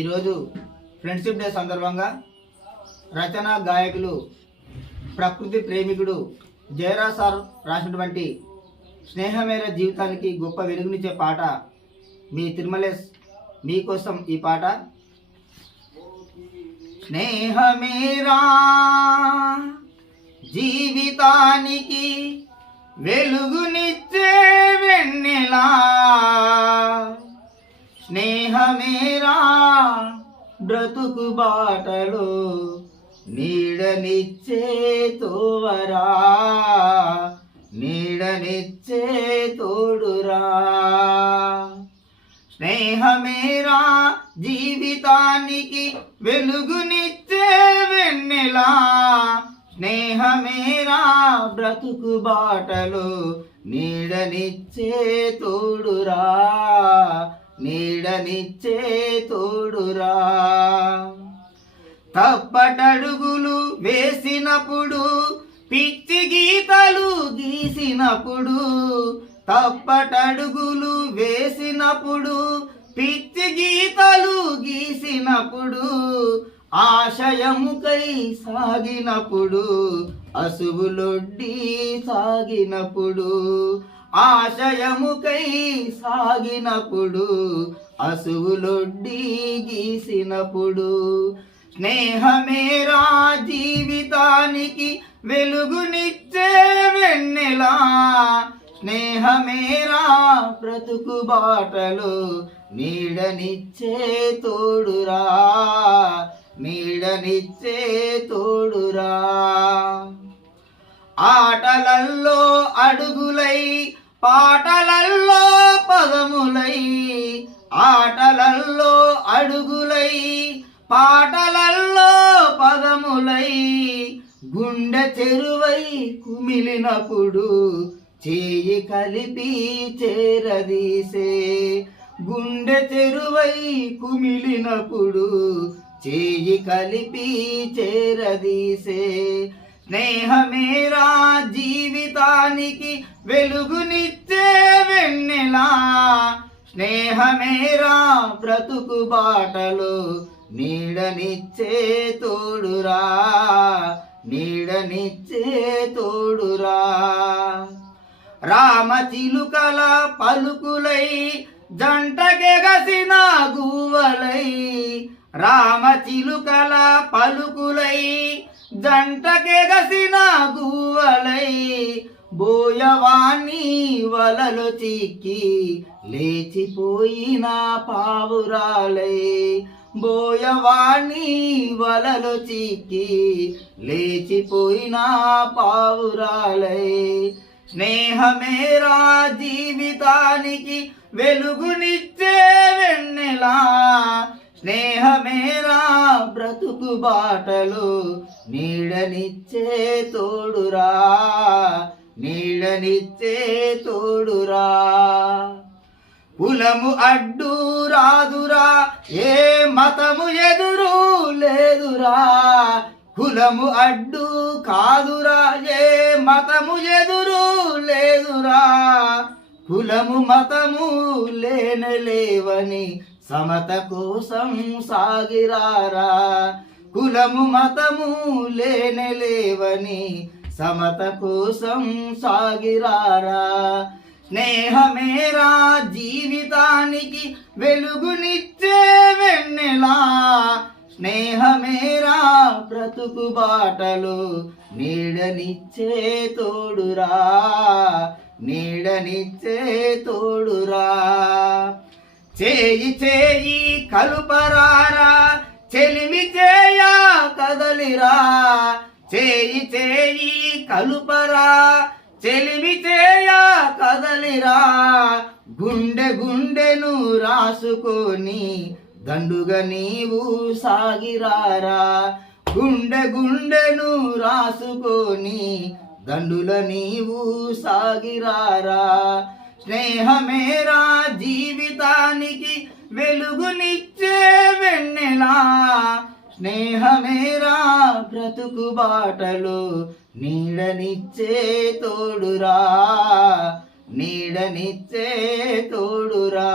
ఈరోజు friendship day సందర్భంగా రచన గాయకులు ప్రకృతి ప్రేమికుడు జయరాజ్ సార్ రాసినటువంటి స్నేహమేర జీవితానికి గొప్ప వెలుగునిచ్చే పాట మీ తిరుమలేశ్ మీకోసం ఈ పాట. స్నేహమేరా జీవితానికి వెలుగునిచ్చే వెన్నెలా, స్నేహమేరా బ్రతుకు బాటలో నీడనిచ్చే తోవరా, నీడనిచ్చే తోడురా. స్నేహమేరా జీవితానికి వెలుగునిచ్చే వెన్నెలా, స్నేహమేరా బ్రతుకు బాటలో నీడనిచ్చే తోడురా, నీడనిచ్చే తోడురా. తప్పటడుగులు వేసినప్పుడు, పిచ్చి గీతలు గీసినప్పుడు, తప్పటడుగులు వేసినప్పుడు, పిచ్చి గీతలు గీసినప్పుడు, ఆశయముకై సాగినప్పుడు, అసువులొడ్డి సాగినప్పుడు, ఆశయముకై సాగినప్పుడు, అసువులొడ్డి గీసినప్పుడు, స్నేహమేరా జీవితానికి వెలుగునిచ్చే వెన్నెలా, స్నేహమేరా బ్రతుకు బాటలో నీడనిచ్చే తోడురా, నీడనిచ్చే తోడురా. ఆటలల్లో అడుగులై, పాటలల్లో పదములై, ఆటలల్లో అడుగులై, పాటలల్లో పదములై, గుండె చెరువై కుమిలినప్పుడు చేయి కలిపి చేరదీసే, గుండె చెరువై కుమిలినప్పుడు చేయి కలిపి చేరదీసే, స్నేహమేరా జీవితానికి వెలుగునిచ్చే వెన్నెలా, స్నేహమేరా బ్రతుకు బాటలో నీడనిచ్చే తోడురా, నీడనిచ్చే తోడురా. రామచిలుకల పలుకులై జంటకెగసిన గువ్వలై, రామచిలుకల పలుకులై జంటకెగసిన గువ్వలై, బోయవాణి వలలో చిక్కి లేచిపోయిన పావురాలై, బోయవాణి వలలో చిక్కి లేచిపోయిన పావురాలై, స్నేహమేరా జీవితానికి వెలుగునిచ్చే వెన్నెలా, స్నేహమేరా బ్రతుకు బాటలో నీడనిచ్చే తోడురా, నీడనిచ్చే తోడురా. కులము అడ్డు రాదురా, ఏ మతము ఎదురు లేదురా, కులము అడ్డు కాదురా, ఏ మతము ఎదురు లేదురా, కులము మతము లేనలేవని సమత కోసం సాగిరారా, కులము మతము లేనలేవని సమత కోసం సాగిరారా. స్నేహమేరా జీవితానికి వెలుగునిచ్చే వెన్నెలా, స్నేహమేరా బ్రతుకు బాటలో నీడనిచ్చే తోడురా, నీడనిచ్చే తోడురా. చేయి చేయి కలుపరారా, చెలిమి చేయ కదలిరా, చేయి చేయి కలుపరా, చెలిమి చేయ కదలిరా, గుండె గుండెను రాసుకొని దండుగా నీవు సాగిరారా, గుండె గుండెను రాసుకొని దండుల నీవు సాగిరారా. స్నేహమేరా జీవితానికి వెలుగునిచ్చే వెన్నెలా, స్నేహమేరా బ్రతుకు బాటలో నీడనిచ్చే తోడురా, నీడనిచ్చే తోడురా.